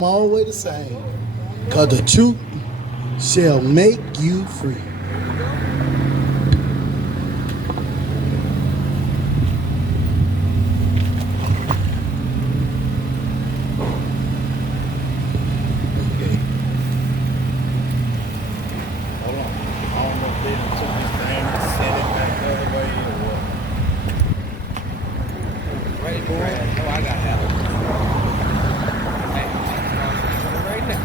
always the same. Because the truth shall make you free. Hold on. I don't know if they done took this thing and set it back the other way or what. Ready for it? Oh, I got help. Hey, right now.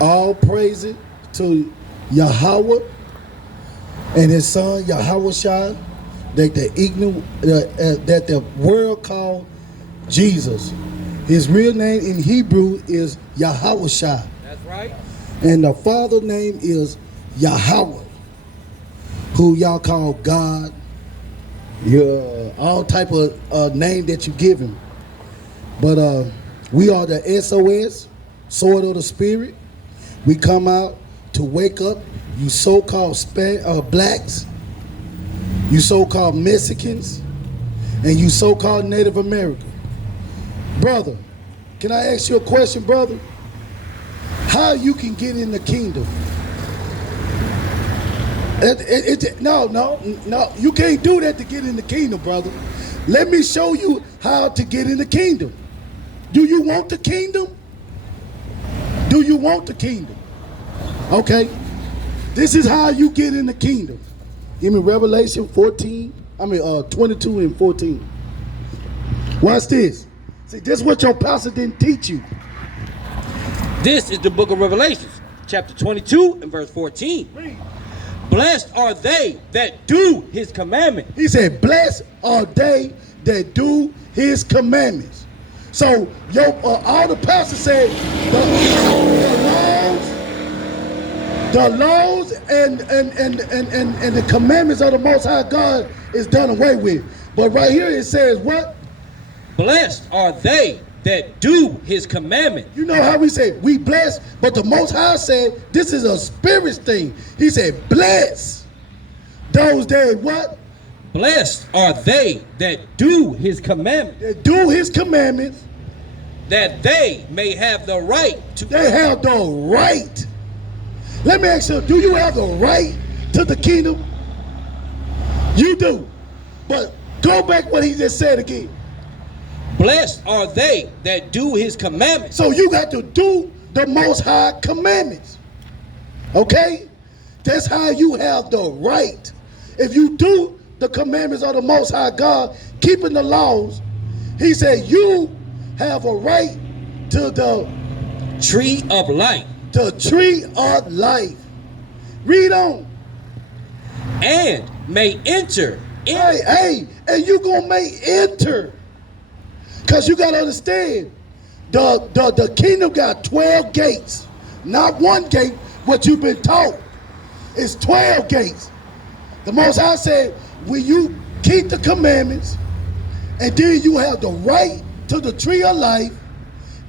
All praises to Yahweh and his son Yahushua that the world called Jesus. His real name in Hebrew is Yahushua. That's right. And the father name is Yahweh, who y'all call God. All type of name that you give him. But we are the SOS, Sword of the Spirit. We come out to wake up you so-called blacks, you so-called Mexicans, and you so-called Native American. Brother, can I ask you a question, brother? How you can get in the kingdom? No, you can't do that to get in the kingdom, brother. Let me show you how to get in the kingdom. Do you want the kingdom? Do you want the kingdom? Okay. This is how you get in the kingdom. Give me Revelation 22 and 14. Watch this. See, this is what your pastor didn't teach you. This is the book of Revelations, chapter 22 and verse 14. Read. Blessed are they that do his commandment. He said, blessed are they that do his commandments. So all the pastors said the laws and the commandments of the Most High God is done away with. But right here it says what? Blessed are they that do his commandment. You know how we say we bless, but the Most High said this is a spirit thing. He said, bless those that what? Blessed are they that do his commandment. That do his commandments. That they may have the right to. They have the right. Let me ask you, do you have the right to the kingdom? You do. But go back what he just said again. Blessed are they that do his commandments. So you got to do the Most High commandments. Okay? That's how you have the right. If you do the commandments of the Most High God, keeping the laws, he said you have a right to the tree of life. The tree of life. Read on. And may enter. Hey, and you gonna may enter. Because you gotta understand, the kingdom got 12 gates. Not one gate, what you've been taught. It's 12 gates. The Most High said, when you keep the commandments, and then you have the right to the tree of life,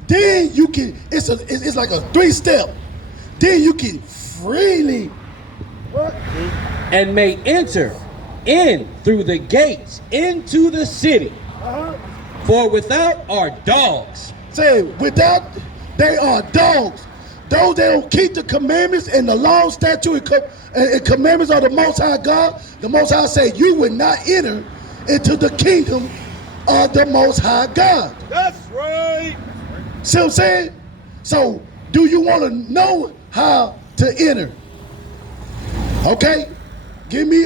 then you can, it's like a 3-step. Then you can freely, what? And may enter in through the gates into the city. For without are dogs. Say, without, they are dogs. Those that don't keep the commandments and the law, statute, and commandments of the Most High God, the Most High said you will not enter into the kingdom of the Most High God. That's right. See what I'm saying? So, do you want to know how to enter? Okay? Give me,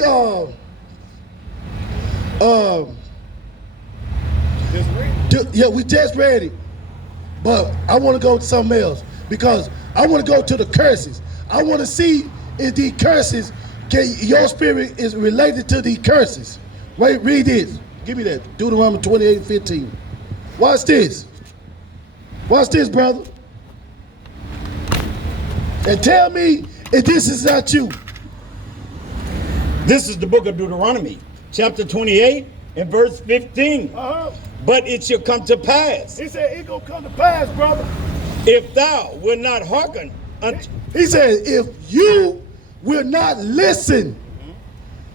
yeah, we just read it. But I want to go to something else because I want to go to the curses. I want to see if these curses, your spirit is related to these curses. Wait, read this. Give me that. Deuteronomy 28:15. Watch this. Watch this, brother. And tell me if this is not you. This is the book of Deuteronomy, chapter 28 and verse 15. But it shall come to pass, He said, it gonna come to pass, brother. if thou wilt not hearken unto. He said, if you will not listen.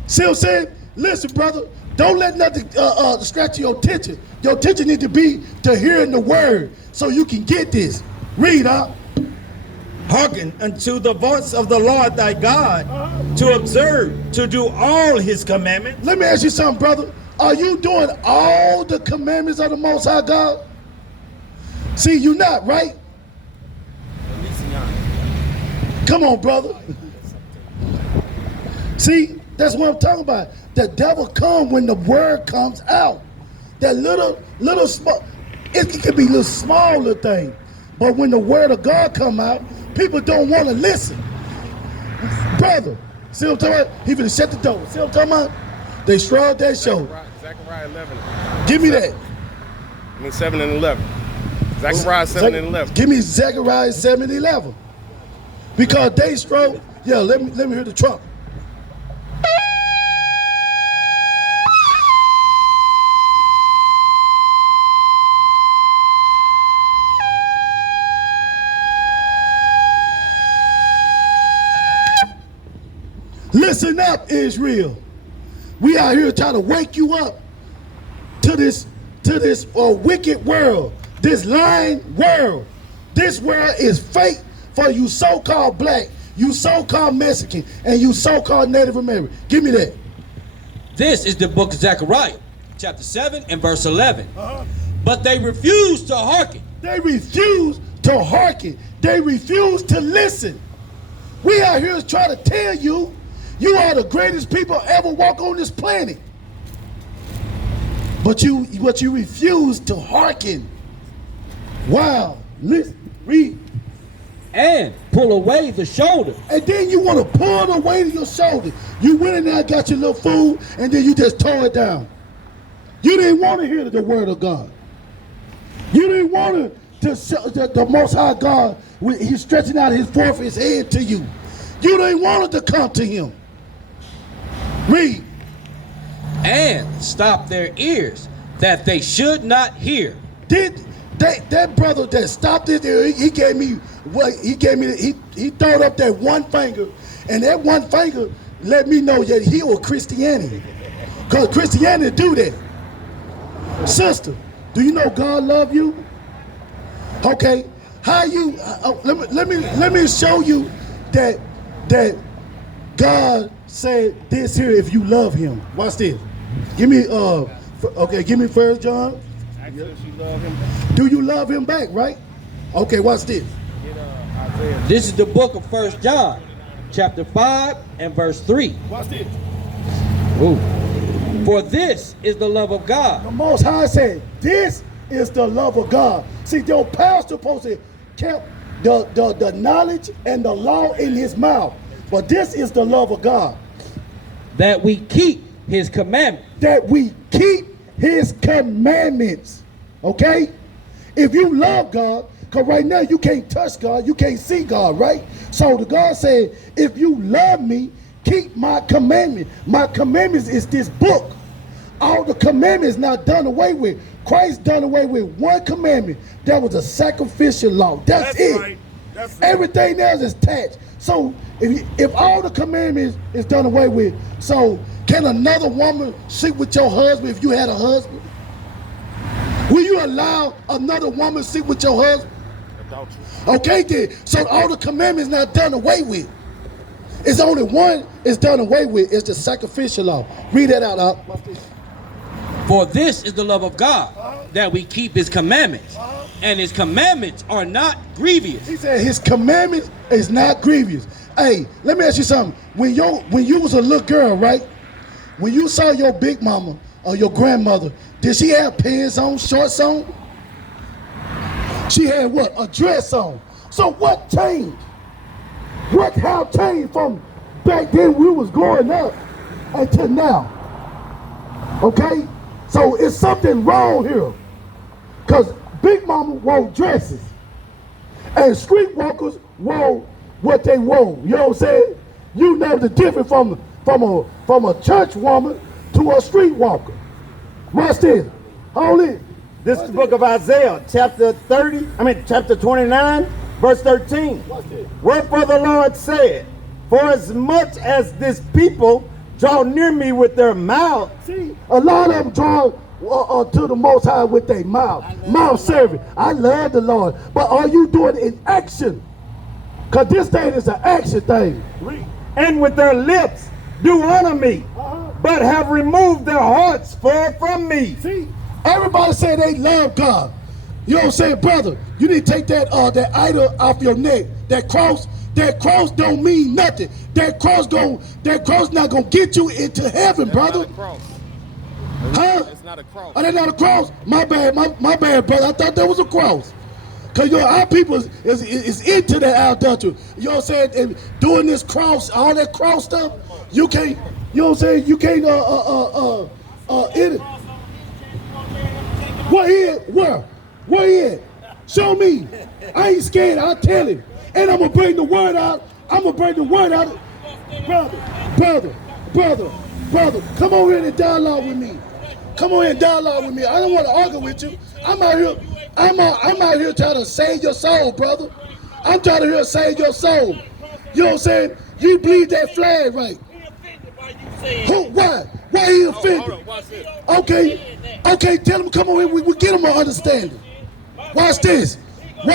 See what I'm saying? Listen, brother. Don't let nothing distract your attention. Your attention needs to be to hearing the word so you can get this. Read, huh? Hearken unto the voice of the Lord thy God, to observe, to do all his commandments. Let me ask you something, brother. Are you doing all the commandments of the Most High God? See, you're not, right? Come on, brother. See, that's what I'm talking about. The devil come when the word comes out. That little small, it can be little small little thing. But when the word of God come out, people don't want to listen. Brother, see what I'm talking about? He finna shut the door. See what I'm talking about? They shrugged their shoulder. Zechariah 11. Give me that. 7 and 11. Zechariah 7 and 11. Give me Zechariah 7 and 11. Because they strode. Yeah, let me hear the trumpet. Listen up, Israel. We out here trying to wake you up to this wicked world, this lying world. This world is fake for you so-called black, you so-called Mexican, and you so-called Native American. Give me that. This is the book of Zechariah, chapter 7 and verse 11. But they refused to hearken. They refuse to hearken. They refuse to listen. We out here trying to tell you, you are the greatest people ever walk on this planet. But you refuse to hearken. Wow. Listen, read. And pull away the shoulder. And then you want to pull the weight of your shoulder. You went in there, got your little food, and then you just tore it down. You didn't want to hear the word of God. You didn't want to show the Most High God, he's stretching out his forth his hand to you. You didn't want it to come to him. Read. And stop their ears, that they should not hear. Did that brother that stopped it there, he gave me what he gave me, he throwed up that one finger, and that one finger let me know that he was Christianity. Because Christianity do that. Sister, do you know God love you? Okay, how you let me show you that God said this here if you love him. Watch this. Give me give me 1 John. Do you love him back, right? Okay, watch this. This is the book of 1 John, chapter 5 and verse 3. Watch this. Ooh. For this is the love of God. The Most High said, this is the love of God. See, your pastor supposed to kept the knowledge and the law in his mouth. But this is the love of God. That we keep his commandments. That we keep his commandments. Okay? If you love God, because right now you can't touch God, you can't see God, right? So the God said, if you love me, keep my commandment. My commandments is this book. All the commandments now done away with. Christ done away with one commandment. That was a sacrificial law. That's it. Right. That's Everything else is attached. So if all the commandments is done away with, so can another woman sleep with your husband if you had a husband? Will you allow another woman to sleep with your husband? adultery. Okay then. So all the commandments not done away with. It's only one is done away with. It's the sacrificial law. Read that out. For this is the love of God, that we keep his commandments. And his commandments are not grievous. He said his commandments is not grievous. Hey, let me ask you something. When you was a little girl, right? When you saw your big mama or your grandmother, did she have pants on, shorts on? She had what? A dress on. So what changed? What how changed from back then we was growing up until now? Okay? So it's something wrong here. Because Big Mama wore dresses. And streetwalkers wore what they wore. You know what I'm saying? You know the difference from a church woman to a streetwalker. Watch this. Hold it. This is the book of Isaiah, chapter 29, verse 13. Wherefore the Lord said, for as much as this people draw near me with their mouth. See, a lot of them draw to the Most High with their mouth serving. I love the Lord, but are you doing it in action? Because this thing is an action thing. And with their lips do honor me, but have removed their hearts far from me. See, everybody say they love God. You know what I'm saying, brother? You need to take that idol off your neck. That cross don't mean nothing. That cross not gonna get you into heaven, brother. Not a cross. Huh? It's not a cross. Oh, that's not a cross? My bad, my bad, brother. I thought that was a cross. Cause our people is into that adultery. You know what I'm saying? And doing this cross, all that cross stuff, you can't. You know what I'm saying? You can't Where he at? Show me. I ain't scared. I'll tell him. And I'm gonna bring the word out. Brother. Come over here and dialogue with me. I don't want to argue with you. I'm out here trying to save your soul, brother. I'm trying to save your soul. You know what I'm saying? You bleed that flag right. Who? Why? Why he offended? Hold on, watch this. Okay, tell him, come on here, we get him an understanding. Watch this. You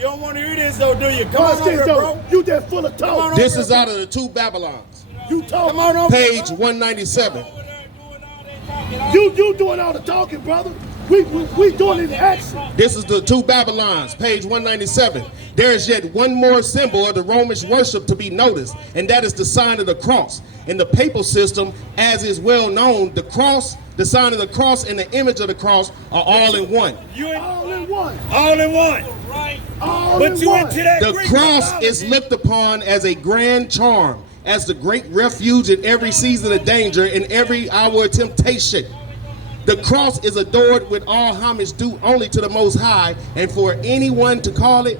don't want to hear this though, do you? Come on over, bro. You that full of talk. This is out of the two Babylons. You talk. Come on over. Page 197. You doing all the talking, brother. We doing it in action. This is the two Babylons, page 197. There is yet one more symbol of the Romish worship to be noticed, and that is the sign of the cross. In the papal system, as is well known, the cross, the sign of the cross, and the image of the cross are all in one. All in one. All in one. Right. The cross is looked upon as a grand charm, as the great refuge in every season of danger, in every hour of temptation. The cross is adored with all homage due only to the Most High, and for anyone to call it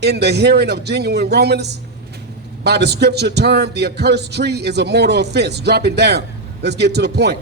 in the hearing of genuine Romanists, by the scripture term, the accursed tree is a mortal offense. Drop it down. Let's get to the point.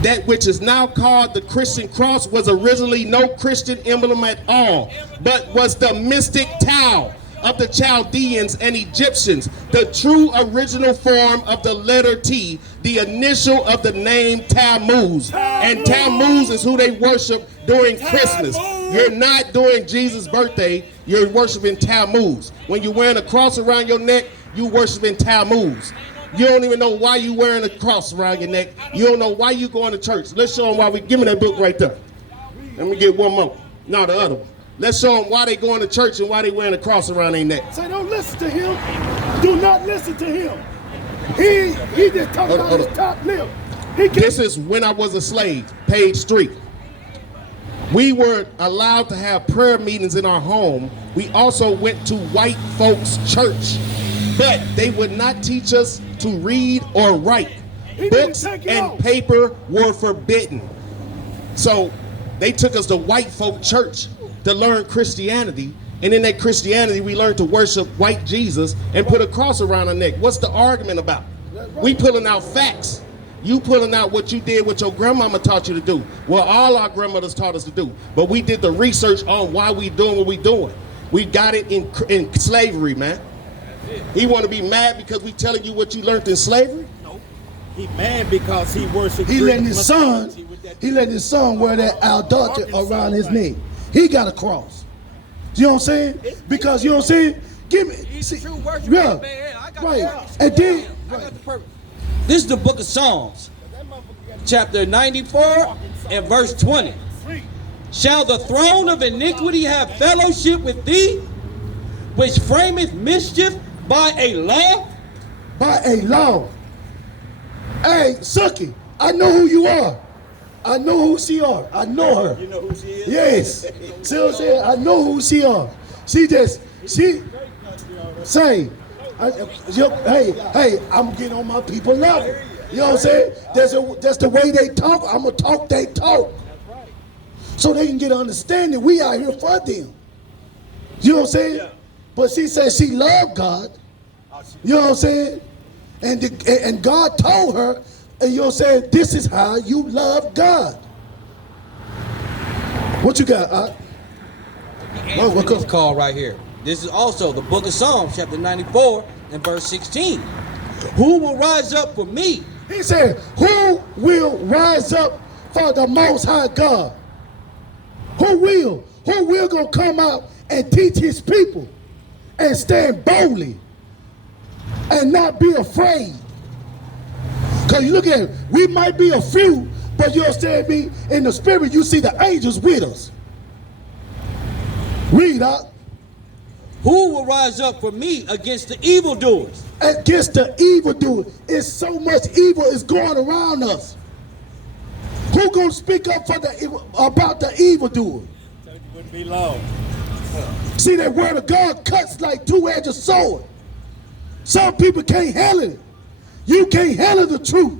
That which is now called the Christian cross was originally no Christian emblem at all, but was the mystic tau of the Chaldeans and Egyptians, the true original form of the letter T, the initial of the name Tammuz. And Tammuz is who they worship during Christmas. You're not doing Jesus' birthday, you're worshiping Tammuz. When you're wearing a cross around your neck, you worshiping Tammuz. You don't even know why you wearing a cross around your neck. You don't know why you going to church. Let's show them why give me that book right there. Let me get one more. No, the other one. Let's show them why they going to church and why they wearing a cross around their neck. Say, don't listen to him. Do not listen to him. He just talking about his top lip. This is When I Was a Slave, page 3. We were allowed to have prayer meetings in our home. We also went to white folks' church, but they would not teach us to read or write. Books and paper were forbidden. So they took us to white folk church to learn Christianity, and in that Christianity we learned to worship white Jesus and put a cross around our neck. What's the argument about? We pulling out facts. You pulling out what you did, what your grandmama taught you to do. Well, all our grandmothers taught us to do, but we did the research on why we doing what we doing. We got it in slavery, man. He want to be mad because we telling you what you learned in slavery? No, he mad because he worshiped. He letting his son wear that adultery around his neck. He got a cross. You know what I'm saying? Because you know what I'm saying? Give me. He's a true worshiper, yeah, man. I got right. the And then, I got the purpose. This is the book of Psalms, chapter 94 and verse 20. Shall the throne of iniquity have fellowship with thee, which frameth mischief by a law? By a law. Hey, Suki, I know who you are. I know who she are. I know her. You know who she is? Yes. See what I'm saying? I know who she are. She say, hey, I'm getting on my people level. You know what I'm saying? That's the way they talk. I'm going to talk they talk. So they can get an understanding. We out here for them. You know what I'm saying? Yeah. But she said she loved God. You know what I'm saying? And God told her, And you're saying this is how you love God. What you got? What comes called right here? This is also the book of Psalms, chapter 94 and verse 16. Who will rise up for me? He said, who will rise up for the Most High God? Who will? Who will gonna come out and teach his people and stand boldly and not be afraid? Because you look at it, we might be a few, but you understand me? In the spirit, you see the angels with us. Read out. Who will rise up for me against the evildoers? Against the evildoers. It's so much evil is going around us. Who gonna speak up for about the evildoer? It wouldn't be long. See, that word of God cuts like two-edged sword. Some people can't handle it. You can't handle the truth.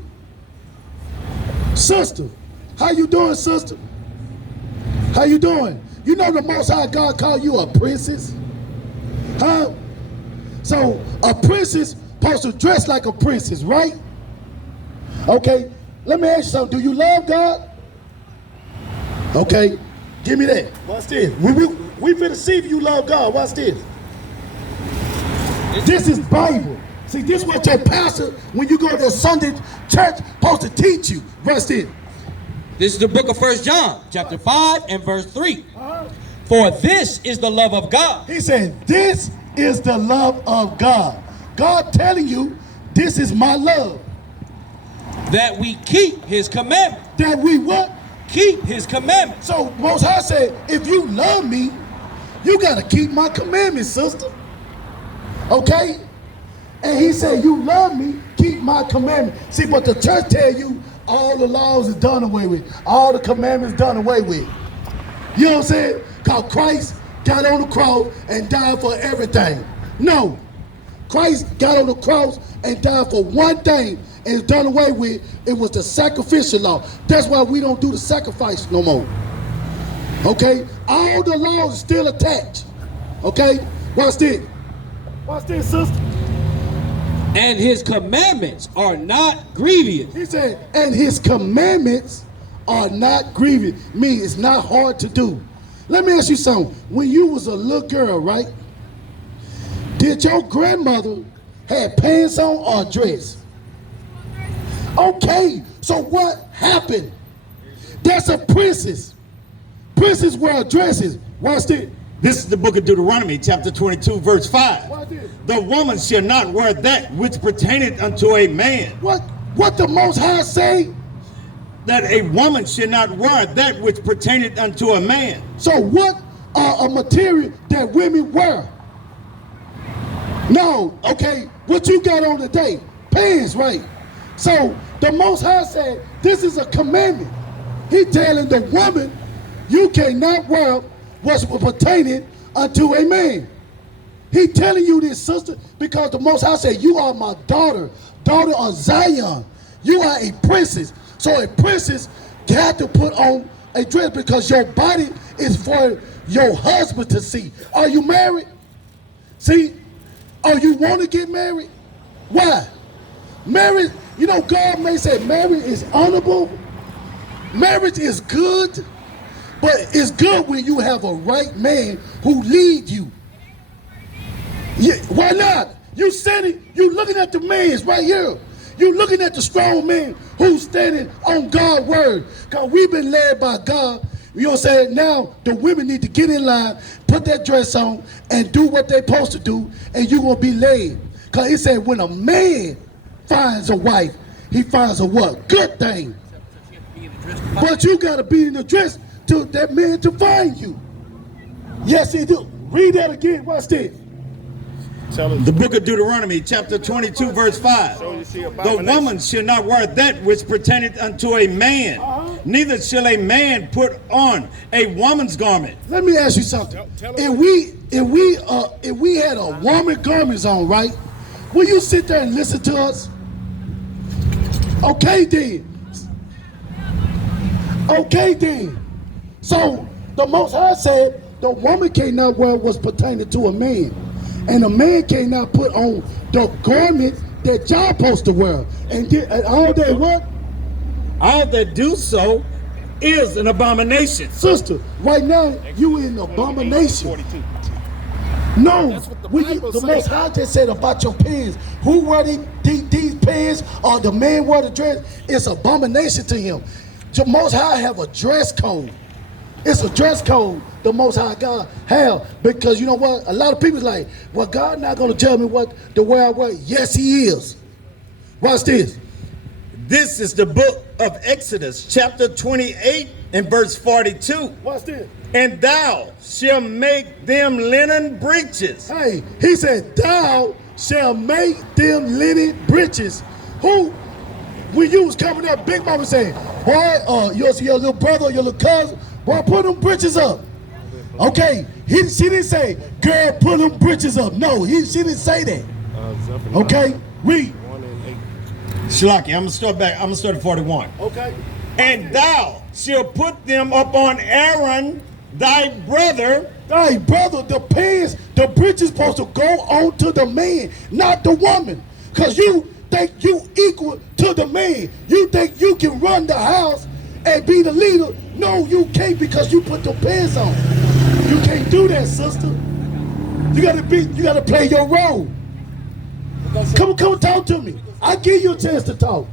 Sister, how you doing, sister? How you doing? You know the Most High God called you a princess? Huh? So a princess supposed to dress like a princess, right? Okay, let me ask you something. Do you love God? Okay, give me that. Watch this. We finna see if you love God. Watch this. This is Bible. See, this is what your pastor, when you go to Sunday church, supposed to teach you. Watch this. This is the book of 1 John, chapter 5 and verse 3. For this is the love of God. He said, this is the love of God. God telling you, this is my love. That we keep his commandments. That we what? Keep his commandments. So Most High said, if you love me, you got to keep my commandments, sister. Okay? And he said, you love me, keep my commandments. See, but the church tell you all the laws is done away with. All the commandments done away with. You know what I'm saying? Because Christ got on the cross and died for everything. No. Christ got on the cross and died for one thing and it's done away with. It was the sacrificial law. That's why we don't do the sacrifice no more. Okay? All the laws are still attached. Okay? Watch this. Watch this, sister. And his commandments are not grievous. He said, and his commandments are not grievous. Meaning it's not hard to do. Let me ask you something. When you was a little girl, right? Did your grandmother have pants on or a dress? Okay, so what happened? That's a princess. Princess wear dresses. Watch this. This is the book of Deuteronomy, chapter 22, verse 5. Watch this. The woman shall not wear that which pertaineth unto a man. What the Most High say? That a woman should not wear that which pertaineth unto a man. So what are a material that women wear? No, okay, what you got on today? Pants, right? So the Most High said, this is a commandment. He telling the woman, you cannot wear what's pertaining unto a man. He telling you this, sister, because the Most High said, you are my daughter, daughter of Zion. You are a princess. So a princess got to put on a dress because your body is for your husband to see. Are you married? See? Oh, you want to get married? Why? Marriage, you know, God may say marriage is honorable. Marriage is good. But it's good when you have a right man who lead you. Yeah, why not? You standing, you looking at the man's right here. You looking at the strong man who's standing on God's word. Because we've been led by God. You know what I'm saying? Now the women need to get in line, put that dress on, and do what they're supposed to do, and you're going to be led. Because it said when a man finds a wife, he finds a what? Good thing. But you got to be in the dress to that man to find you. Yes, he do. Read that again. Watch this. The book of Deuteronomy, chapter 22, verse 5. The woman shall not wear that which pertaineth unto a man, neither shall a man put on a woman's garment. Let me ask you something. If we had a woman garments on, right? Will you sit there and listen to us? Okay then. Okay then. So the Most High said the woman cannot wear what's pertaining to a man. And a man cannot put on the garment that y'all supposed to wear. And all that what? All that do so is an abomination. Sister, right now, you in abomination. No, the Most High just said about your pants. Who wear these pants or the man wear the dress? It's abomination to him. The Most High have a dress code. It's a dress code the Most High God have, because you know what? A lot of people's like, well, God not going to tell me what the way I wear. Yes, he is. Watch this. This is the book of Exodus, chapter 28 and verse 42. Watch this. And thou shalt make them linen breeches. Hey, he said, thou shall make them linen breeches. Who, when you was coming up, Big Mama saying, boy, your little brother, your little cousin, boy, put them breeches up. Okay, she didn't say, girl, put them breeches up. No, she didn't say that. Okay, read. Shalaki, I'm gonna start back. I'm gonna start at 41. Okay. And thou shalt put them upon Aaron, thy brother. Hey, brother, the pants, the breeches supposed to go on to the man, not the woman. Because you think you equal to the man. You think you can run the house and be the leader. No, you can't, because you put the pants on. You can't do that, sister. You gotta play your role. Come talk to me. I give you a chance to talk.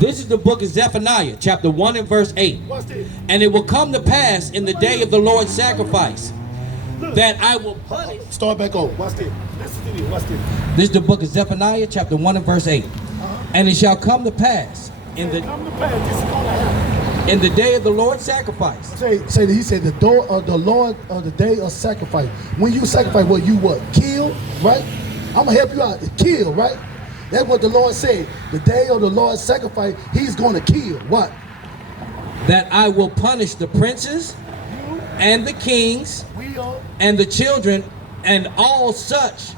This is the book of Zephaniah, chapter 1 and verse 8. And it will come to pass in the day of the Lord's sacrifice that I will punish. Start back over. Watch this. Listen to me. Watch this. This is the book of Zephaniah, chapter 1 and verse 8. And it shall come to pass in the day of the Lord's sacrifice. He said the door of the Lord of the day of sacrifice. When you sacrifice, what? Kill, right? I'm gonna help you out. Kill, right? That's what the Lord said. The day of the Lord's sacrifice, he's going to kill. What? That I will punish the princes and the kings and the children and all such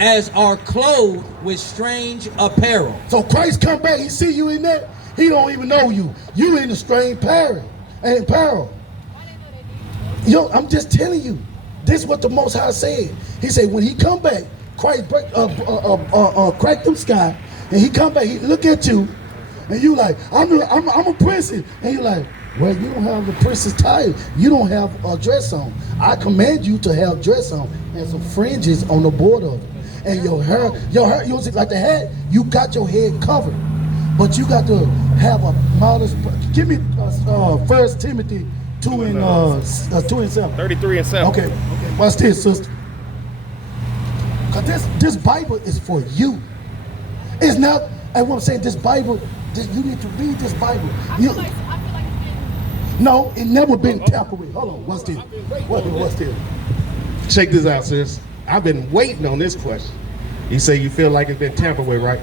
as are clothed with strange apparel. So Christ come back, he see you in there, he don't even know you. You in the strange apparel. Yo, I'm just telling you. This is what the Most High said. He said when he come back, Christ crack them sky, and he come back, he look at you, and you like, I'm a princess, and you like, well, you don't have the princess title, you don't have a dress on. I command you to have dress on and some fringes on the border of it, and your hair, you don't see like the hat, you got your head covered, but you got to have a modest. Give me 1 Timothy 2 and 7. 33 and 7. Okay, watch this, sister. Because this Bible is for you. It's not, and what I'm saying, this Bible, you need to read this Bible. No, it never been tampered with. Hold on, what's this? What's this? Check this out, sis. I've been waiting on this question. You say you feel like it's been tampered with, right?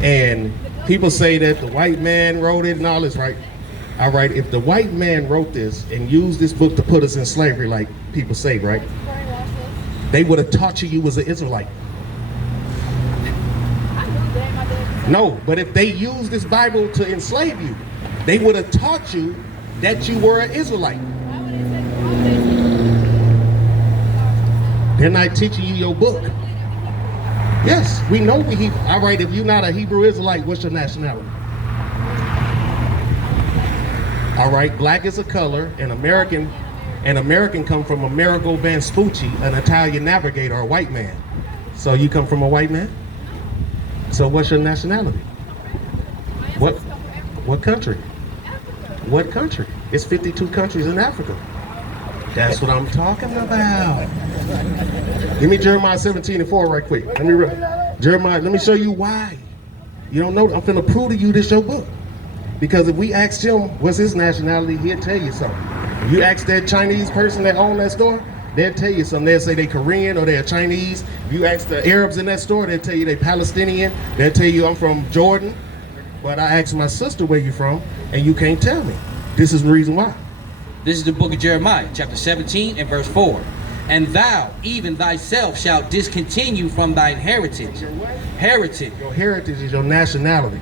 And people say that the white man wrote it and all this, right? All right, if the white man wrote this and used this book to put us in slavery, like people say, right? They would have taught you was an Israelite. No, but if they used this Bible to enslave you, they would have taught you that you were an Israelite. They're not teaching you your book. Yes, we know we Hebrew. All right, if you're not a Hebrew Israelite, what's your nationality? All right, black is a color, and American come from Amerigo Vespucci, an Italian navigator, or a white man. So you come from a white man? So what's your nationality? What country? What country? It's 52 countries in Africa. That's what I'm talking about. Give me Jeremiah 17 and 4 right quick. Jeremiah, let me show you why. You don't know. I'm finna prove to you this your book. Because if we asked him what's his nationality, he'll tell you something. If you ask that Chinese person that owned that store, they'll tell you something. They'll say they Korean or they're Chinese. If you ask the Arabs in that store, they'll tell you they Palestinian. They'll tell you I'm from Jordan. But I asked my sister where you from, and you can't tell me. This is the reason why. This is the book of Jeremiah, chapter 17 and verse 4. And thou, even thyself, shalt discontinue from thine heritage. Heritage. Your heritage is your nationality.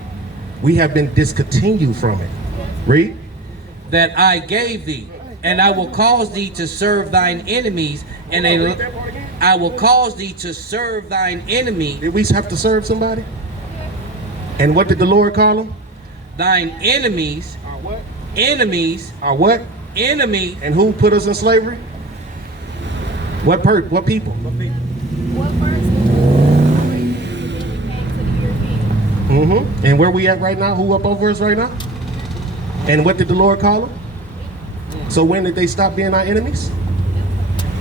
We have been discontinued from it. Read. That I gave thee, and I will cause thee to serve thine enemies, and I will cause thee to serve thine enemy. Did we have to serve somebody? And what did the Lord call them? Thine enemies. Are what? Enemies. Are what? Enemies. And who put us in slavery? What people? What verse? When we came to the European. And where we at right now? Who up over us right now? And what did the Lord call them? So when did they stop being our enemies?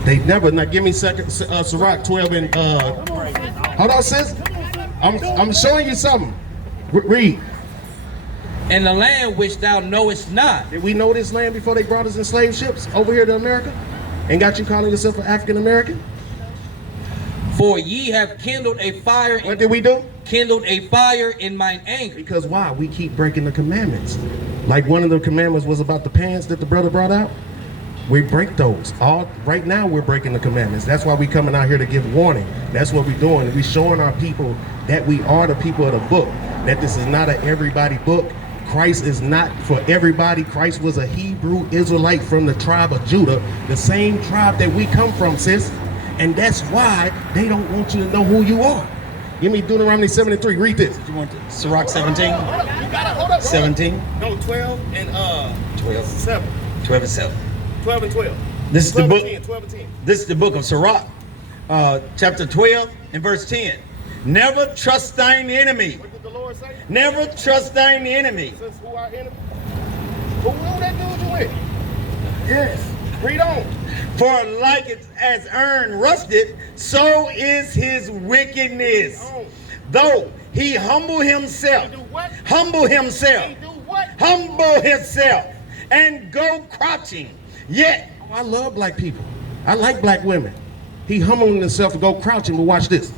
They never. Now give me second, Sirach 12 and hold on, sis. I'm showing you something. Read. And the land which thou knowest not. Did we know this land before they brought us in slave ships over here to America? And got you calling yourself an African American? For ye have kindled a fire. What did we do? Kindled a fire in mine anger. Because why? We keep breaking the commandments. Like one of the commandments was about the pants that the brother brought out. We break those. Right now we're breaking the commandments. That's why we coming out here to give warning. That's what we're doing. We're showing our people that we are the people of the book. That this is not an everybody book. Christ is not for everybody. Christ was a Hebrew Israelite from the tribe of Judah, the same tribe that we come from, sis. And that's why they don't want you to know who you are. Give me Deuteronomy 7:3. Read this. You want Sirach 17? 17? No, 12 and 12. 7. 12 and 7. 12 and 12. This is the 12 book. and 10, 12 and 10. This is the book of Sirach, chapter 12 and verse 10. Never trust thine enemy. What did the Lord say? Never trust thine enemy. Says who our enemy? Who that dude you with? Yes. Read on. For like it as iron rusted, so is his wickedness. Oh. Though he humble himself, He do what? humble himself, He do what? humble himself, and go crouching, yet I love black people. I like black women. He humbling himself and go crouching, but watch this.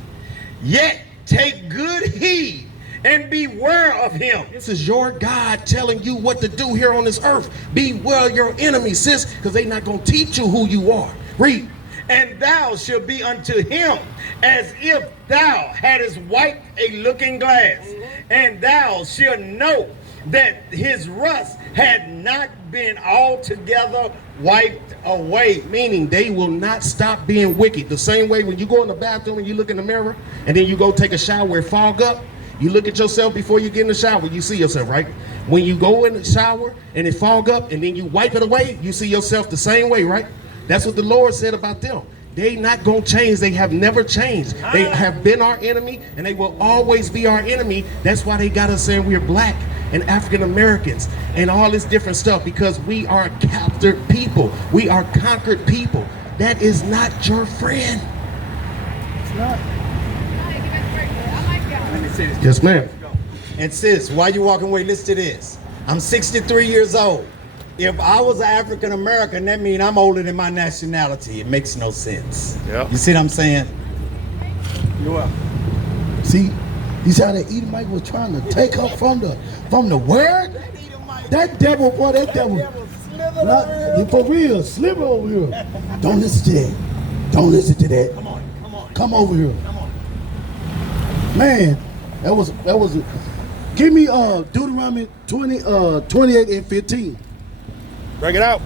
Yet take good heed and beware of him. This is your God telling you what to do here on this earth. Beware of your enemies, sis, because they not going to teach you who you are. Read. And thou shalt be unto him as if thou hadst wiped a looking glass, and thou shalt know that his rust had not been altogether wiped away. Meaning they will not stop being wicked. The same way when you go in the bathroom and you look in the mirror and then you go take a shower and fog up, you look at yourself before you get in the shower, you see yourself, right? When you go in the shower and it fog up and then you wipe it away, you see yourself the same way, right? That's what the Lord said about them. They not gonna change. They have never changed. They have been our enemy and they will always be our enemy. That's why they got us saying we're black and African Americans and all this different stuff, because we are captured people. We are conquered people. That is not your friend. It's not. Yes, ma'am. And sis, why you walking away? Listen to this. I'm 63 years old. If I was an African American, that means I'm older than my nationality. It makes no sense. Yeah. You see what I'm saying? See, you see how that Edomite was trying to take her from the word? That devil, boy, that devil. Not, for real, sliver over here. Don't listen to that. Don't listen to that. Come on. Come over here. Come on. Man, that was it. Give me Deuteronomy 28 and 15. Break it out.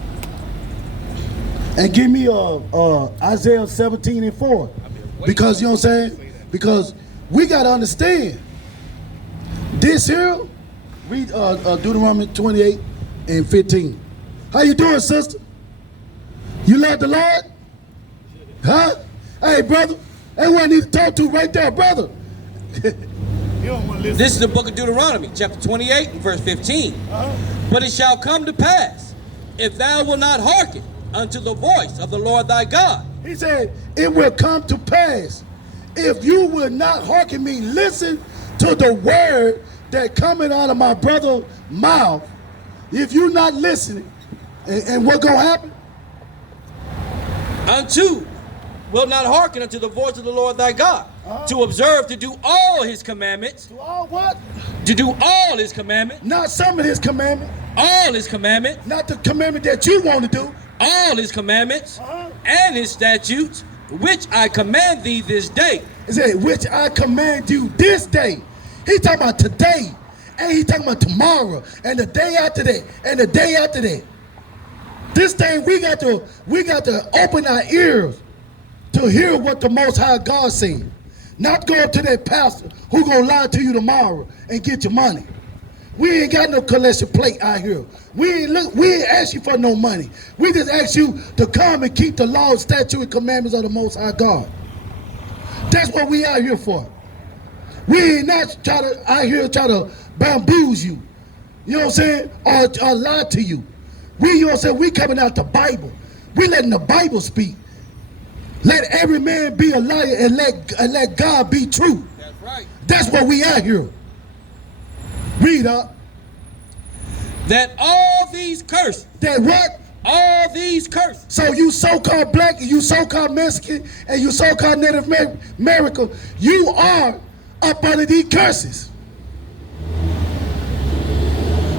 And give me Isaiah 17 and 4. Because you know what I'm saying? Because we gotta understand this here. Read Deuteronomy 28 and 15. How you doing, sister? You love the Lord? Huh? Hey, brother. That's what I need to talk to right there, brother. This is the book of Deuteronomy, chapter 28, and verse 15. But it shall come to pass, if thou wilt not hearken unto the voice of the Lord thy God. He said, it will come to pass if you will not hearken me, listen to the word that coming out of my brother's mouth. If you not listening, and what gonna happen? Will not hearken unto the voice of the Lord thy God, to observe to do all his commandments. To all what? To do all his commandments. Not some of his commandments. All his commandments. Not the commandment that you want to do. All his commandments and his statutes, which I command thee this day. It said, which I command you this day. He talking about today. And he talking about tomorrow. And the day after that. And the day after that. This thing, we got to open our ears to hear what the Most High God said. Not go up to that pastor who gonna lie to you tomorrow and get your money. We ain't got no collection plate out here. We ain't ask you for no money. We just ask you to come and keep the law, statute, and commandments of the Most High God. That's what we out here for. We ain't not out here try to bamboozle you. You know what I'm saying? Or lie to you. You know what I'm saying? We coming out the Bible. We letting the Bible speak. Let every man be a liar and let God be true. That's right. That's what we out here. Read up. That all these curses. That what? All these curses. So you so-called black, and you so-called Mexican, and you so-called Native American, you are up under these curses.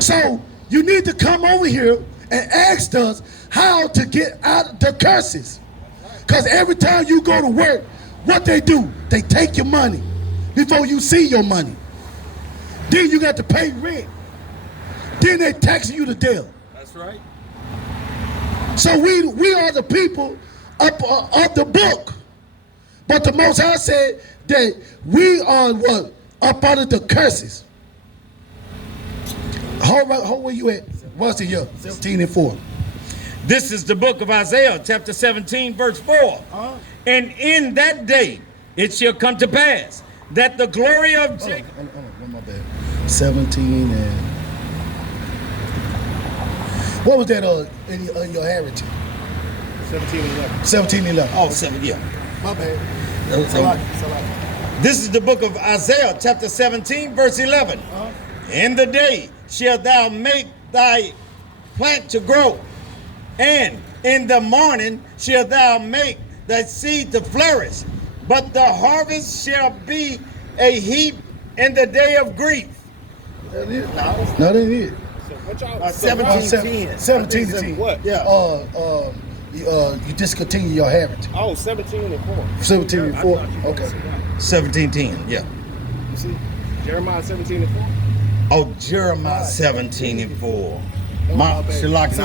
So you need to come over here and ask us how to get out the curses. Because every time you go to work, what they do, they take your money before you see your money. Then you got to pay rent. Then they tax you to death. That's right. So we are the people up the book. But the Most High said that we are what? Up under the curses. Hold where you at? What's the year? 17 and 4. This is the book of Isaiah, chapter 17, verse 4. And in that day it shall come to pass that the glory of Jacob... Hold on, my bad. 17 and... What was that in your heritage? 17 and 11. 17 and 11. Oh, 7, yeah. My bad. This is the book of Isaiah, chapter 17, verse 11. In the day shalt thou make thy plant to grow, and in the morning shalt thou make thy seed to flourish, but the harvest shall be a heap in the day of grief. That is. No, that is. So what y'all? 17:10. 17 to 10. What? Yeah. You discontinue your heritage. Oh, 17 and 4. 17 and 4. I thought you Okay. said that. 17:10. Yeah. You see, Jeremiah 17 and 4. Oh, Jeremiah 17 and 4. My Salaki.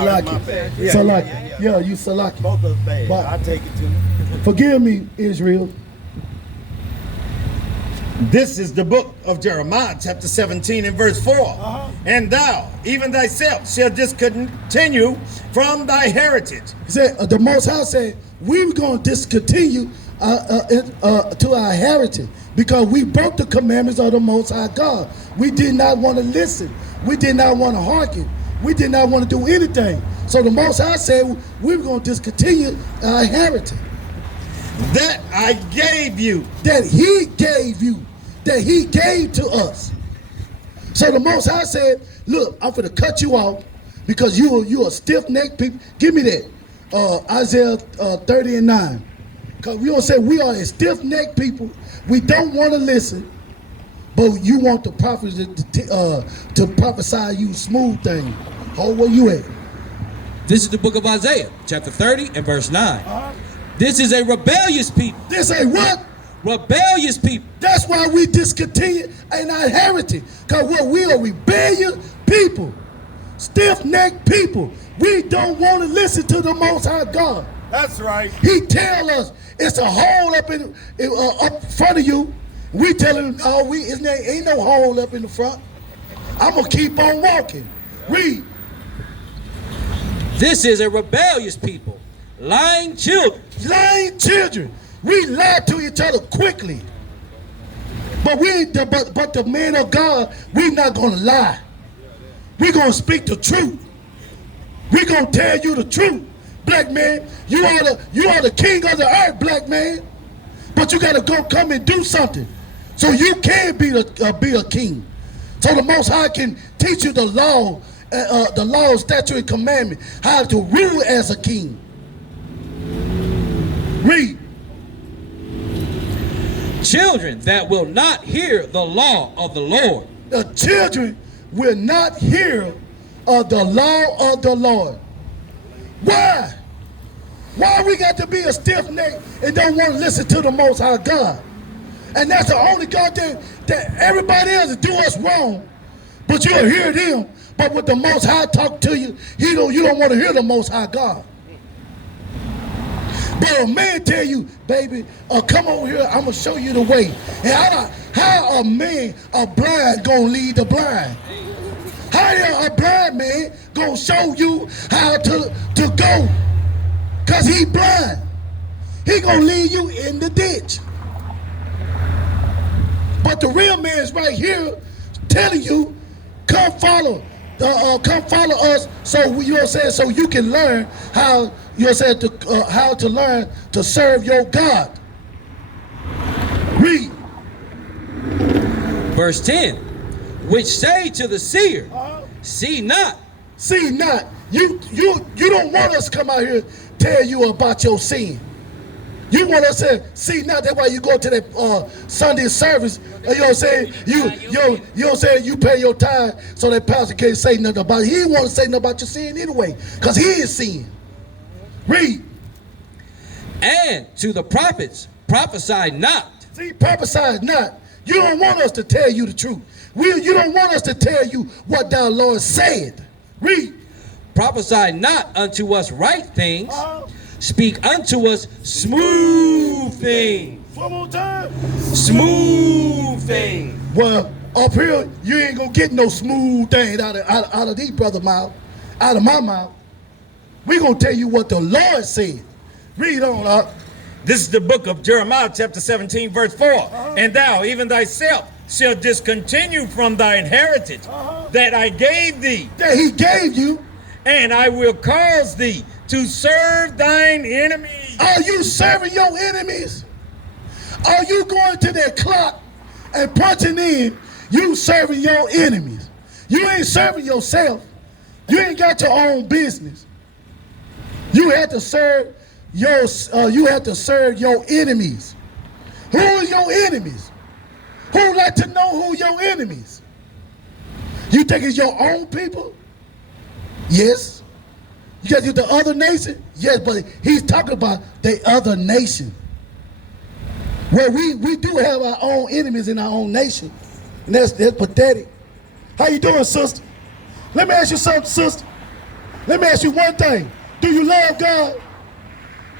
Yeah, Salaki. Yeah, you Salaki. Both of them bad. But- I take it to Forgive me, Israel. This is the book of Jeremiah, chapter 17 and verse 4. And thou, even thyself, shall discontinue from thy heritage. He said, the Most High said, we're going to discontinue to our heritage because we broke the commandments of the Most High God. We did not want to listen. We did not want to hearken. We did not want to do anything. So the Most High said, we were going to discontinue our heritage. That I gave you. That he gave you, that he gave to us. So the Most High said, look, I'm going to cut you off because you a stiff-necked people. Give me that, Isaiah 30 and 9. Because we don't say we are a stiff-necked people. We don't want to listen, but you want the prophets to prophesy you smooth things. Hold where you at. This is the book of Isaiah, chapter 30 and verse 9. This is a rebellious people. This ain't what? Rebellious people. That's why we discontinue in our heritage. Because we are rebellious people. Stiff-necked people. We don't want to listen to the Most High God. That's right. He tell us it's a hole up front of you. We tell him, no, ain't no hole up in the front. I'm going to keep on walking. Read. This is a rebellious people. Lying children. Lying children. We lie to each other quickly. But but the men of God, we're not going to lie. We're going to speak the truth. We're going to tell you the truth. Black man, you are the king of the earth, black man. But you got to come and do something so you can be a king. So the Most High can teach you the law, statute, and commandment, how to rule as a king. Read. Children that will not hear the law of the Lord. The children will not hear of the law of the Lord. Why? Why we got to be a stiff neck and don't want to listen to the Most High God? And that's the only God that everybody else do us wrong, but you'll hear them. But with the Most High talk to you, you don't want to hear the Most High God. But a man tell you, baby, come over here, I'm gonna show you the way. And how a man, a blind, gonna lead the blind? How a blind man gonna show you how to go? Cause he blind. He gonna lead you in the ditch. But the real man's right here telling you, come follow us, so you know what I'm saying, so you can learn how, you know what I'm saying, how to learn to serve your God. Read. Verse 10, which say to the seer, see not. See not. You don't want us to come out here tell you about your sin. You want us to see not. That's why you go to that Sunday service. You know what I'm saying? You know what I'm saying? You pay your tithe so that pastor can't say nothing about it. He didn't want to say nothing about your sin anyway, because he is sin. Read. And to the prophets, prophesy not. See, prophesy not. You don't want us to tell you the truth. You don't want us to tell you what thou Lord said. Read. Prophesy not unto us right things. Speak unto us smooth things. One more time. Smooth things. Well, up here, you ain't gonna get no smooth thing out of these brother mouth, out of my mouth. We gonna tell you what the Lord said. Read on up. This is the book of Jeremiah, chapter 17, verse 4. And thou, even thyself, shalt discontinue from thine heritage that I gave thee. That he gave you. And I will cause thee to serve thine enemies. Are you serving your enemies? Are you going to that clock and punching in? You serving your enemies. You ain't serving yourself. You ain't got your own business. You have to serve your enemies. Who are your enemies? Who like to know who your enemies? You think it's your own people? Yes. You got the other nation? Yes, but he's talking about the other nation. Well, we do have our own enemies in our own nation. And that's pathetic. How you doing, sister? Let me ask you something, sister. Let me ask you one thing. Do you love God?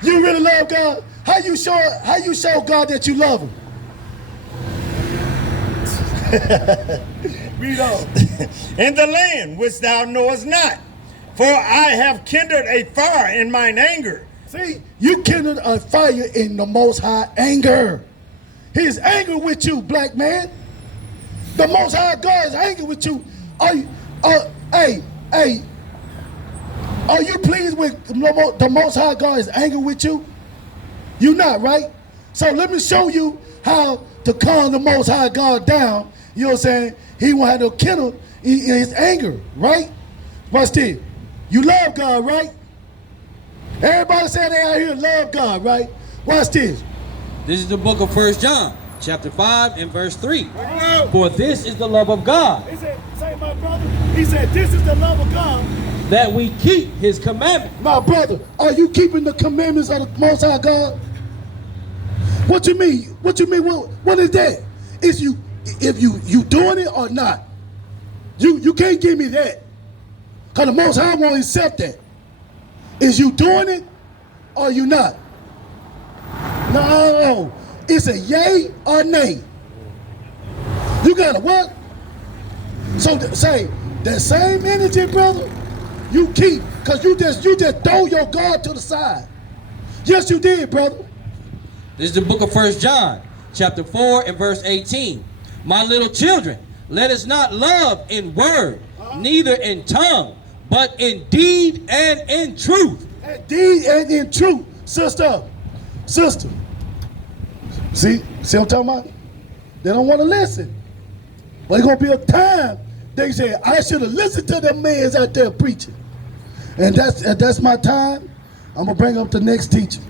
You really love God? How you show God that you love him? Read on. In the land which thou knowest not. For I have kindled a fire in mine anger. See, you kindled a fire in the Most High anger. He's angry with you, black man. The Most High God is angry with you. Are you pleased with the Most High God is angry with you? You're not, right? So let me show you how to calm the Most High God down. You know what I'm saying? He won't have to kindle in his anger, right? Watch this. You love God, right? Everybody say they out here love God, right? Watch this. This is the book of 1 John, chapter 5 and verse 3. For this is the love of God. He said, say my brother, he said, this is the love of God. That we keep his commandments. My brother, are you keeping the commandments of the Most High God? What you mean? What you mean? What is that? Is if you doing it or not? You can't give me that. Because the Most High won't accept that. Is you doing it or you not? No. It's a yay or nay. You got to what? So say, that same energy, brother, you keep, because you just throw your God to the side. Yes, you did, brother. This is the book of 1 John, chapter 4 and verse 18. My little children, let us not love in word, neither in tongue, but in deed and in truth. In deed and in truth. Sister. See what I'm talking about? They don't want to listen. But there's going to be a time they say, I should have listened to them mans out there preaching. And that's my time. I'm going to bring up the next teacher.